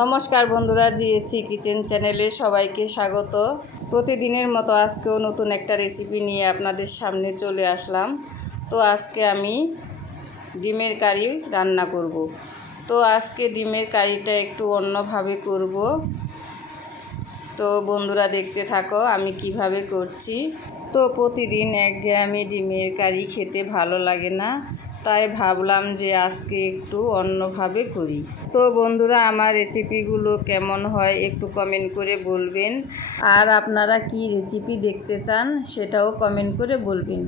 নমস্কার বন্ধুরা, জিএচি কিচেন চ্যানেলে সবাইকে স্বাগত। প্রতিদিনের মতো আজকেও নতুন একটা রেসিপি নিয়ে আপনাদের সামনে চলে আসলাম। তো আজকে আমি ডিমের কারি রান্না করব। তো আজকে ডিমের কারিটা একটু অন্যভাবে করব। তো বন্ধুরা দেখতে থাকো আমি কিভাবে করছি। তো প্রতিদিন একঘেয়েমি ডিমের কারি খেতে ভালো লাগে না, তাই ভাবলাম যে আজকে একটু অন্যভাবে করি। তো বন্ধুরা আমার রেসিপিগুলো কেমন হয় একটু কমেন্ট করে বলবেন, আর আপনারা কি রেসিপি দেখতে চান সেটাও কমেন্ট করে বলবেন।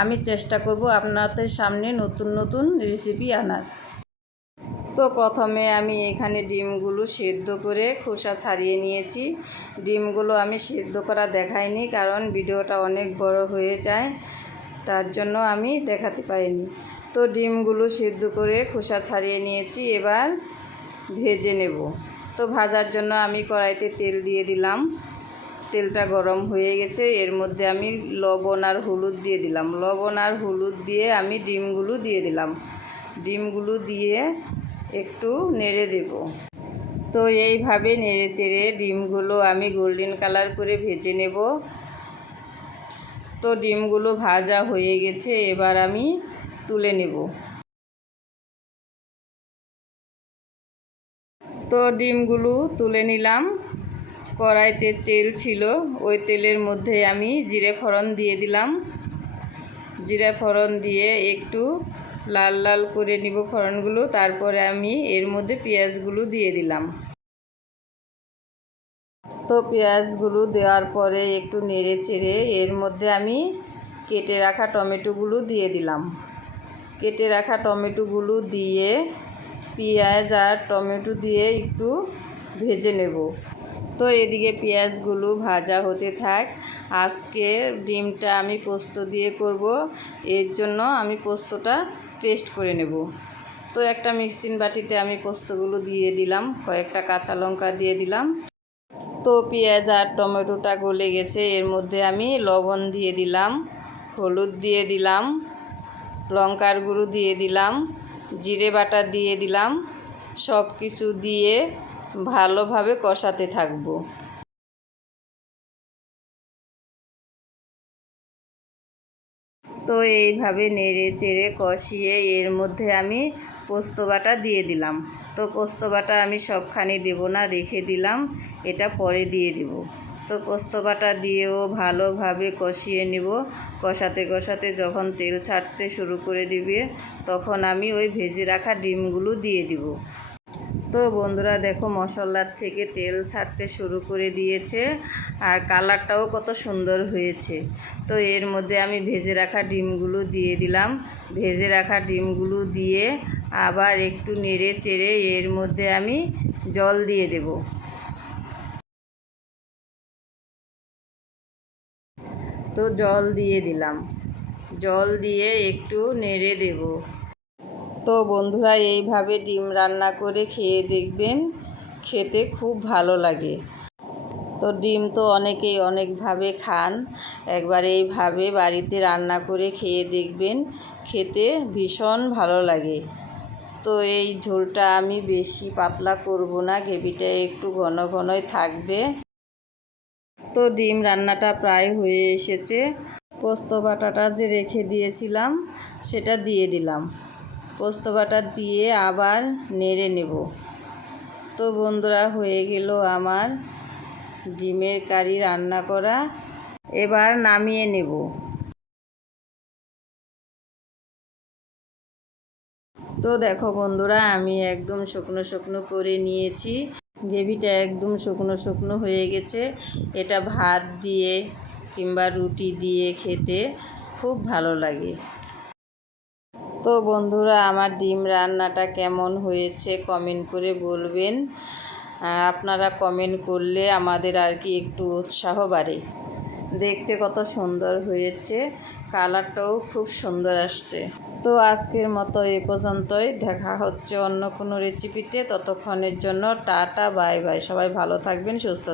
আমি চেষ্টা করব আপনাদের সামনে নতুন নতুন রেসিপি আনার। তো প্রথমে আমি এখানে ডিমগুলো সেদ্ধ করে খোসা ছাড়িয়ে নিয়েছি। ডিমগুলো আমি সেদ্ধ করা দেখাইনি, কারণ ভিডিওটা অনেক বড় হয়ে যায়, তার জন্য আমি দেখাতে পারিনি। তো ডিমগুলো সেদ্ধ করে খোসা ছাড়িয়ে নিয়েছি, এবার ভেজে নেব। তো ভাজার জন্য আমি কড়াইতে তেল দিয়ে দিলাম। তেলটা গরম হয়ে গেছে, এর মধ্যে আমি লবণ আর হলুদ দিয়ে দিলাম। লবণ আর হলুদ দিয়ে আমি ডিমগুলো দিয়ে দিলাম। ডিমগুলো দিয়ে একটু নেড়ে দেব। তো এইভাবে নেড়ে চেড়ে ডিমগুলো আমি গোল্ডেন কালার করে ভেজে নেব। তো ডিমগুলো ভাজা হয়ে গেছে, এবার আমি তুলে নেব। তো ডিমগুলো তুলে নিলাম। কড়াইতে তেল ছিল, ওই তেলের মধ্যে আমি জিরে ফোড়ন দিয়ে দিলাম। জিরে ফোড়ন দিয়ে একটু লাল লাল করে নিব ফোড়নগুলো। তারপরে আমি এর মধ্যে পেঁয়াজগুলো দিয়ে দিলাম। তো পেঁয়াজগুলো দেওয়ার পরে একটু নেড়ে চেড়ে এর মধ্যে আমি কেটে রাখা টমেটোগুলো দিয়ে দিলাম। কেটে রাখা টমেটোগুলো দিয়ে পেঁয়াজ আর টমেটো দিয়ে একটু ভেজে নেব। তো এদিকে পেঁয়াজগুলো ভাজা হতে থাক। আজকে ডিমটা আমি পোস্ত দিয়ে করব, এর জন্য আমি পোস্তটা পেস্ট করে নেব। তো একটা মিক্সিং বাটিতে আমি পোস্তগুলো দিয়ে দিলাম, কয়েকটা কাঁচা লঙ্কা দিয়ে দিলাম। তো পেঁয়াজ আর টমেটোটা গলে গেছে, এর মধ্যে আমি লবণ দিয়ে দিলাম, হলুদ দিয়ে দিলাম, লঙ্কার গুঁড়ো দিয়ে দিলাম, জিরে বাটা দিয়ে দিলাম। সব কিছু দিয়ে ভালোভাবে কষাতে থাকব। তো এইভাবে নেড়ে চেড়ে কষিয়ে এর মধ্যে আমি পোস্ত বাটা দিয়ে দিলাম। তো পোস্ত বাটা আমি সবখানি দেব না, রেখে দিলাম, এটা পরে দিয়ে দিব। তো পোস্ত বাটা দিয়েও ভালোভাবে কষিয়ে নেব। কষাতে কষাতে যখন তেল ছাড়তে শুরু করে দিবে, তখন আমি ওই ভেজে রাখা ডিমগুলো দিয়ে দিব। তো বন্ধুরা দেখো মশলার থেকে তেল ছাড়তে শুরু করে দিয়েছে, আর কালারটাও কত সুন্দর হয়েছে। তো এর মধ্যে আমি ভেজে রাখা ডিমগুলো দিয়ে দিলাম। ভেজে রাখা ডিমগুলো দিয়ে আবার একটু নেড়ে চেড়ে এর মধ্যে আমি জল দিয়ে দেব। তো জল দিয়ে দিলাম। জল দিয়ে একটু নেড়ে দেব। তো বন্ধুরা এইভাবে ডিম রান্না করে খেয়ে দেখবেন, খেতে খুব ভালো লাগে। তো ডিম তো অনেকেই অনেকভাবে খান, একবার এইভাবে বাড়িতে রান্না করে খেয়ে দেখবেন, খেতে ভীষণ ভালো লাগে। তো এই ঝোলটা আমি বেশি পাতলা করব না, গ্রেভিটা একটু ঘন ঘনই থাকবে। তো ডিম রান্নাটা প্রায় হয়ে এসেছে। পোস্ত বাটাটা যে রেখে দিয়েছিলাম সেটা দিয়ে দিলাম। পোস্ত বাটা দিয়ে আবার নেড়ে নেব। তো বন্ধুরা হয়ে গেল আমার ডিমের কারি রান্না করা। এবার নামিয়ে নেব। তো দেখো বন্ধুরা আমি একদম শুকনো শুকনো করে নিয়েছি। গ্রেভিটা একদম শুকনো শুকনো হয়ে গেছে। এটা ভাত দিয়ে কিংবা রুটি দিয়ে খেতে খুব ভালো লাগে। তো বন্ধুরা আমার ডিম রান্নাটা কেমন হয়েছে কমেন্ট করে বলবেন। আপনারা কমেন্ট করলে আমাদের আর কি একটু উৎসাহ বাড়ে। দেখতে কত সুন্দর হয়েছে, কালারটাও খুব সুন্দর আসছে। তো আজকের মতো এ পর্যন্তই, দেখা হচ্ছে অন্য কোনো রেসিপিতে। ততক্ষণের জন্য টাটা বাই বাই। সবাই ভালো থাকবেন, সুস্থ থাকবেন।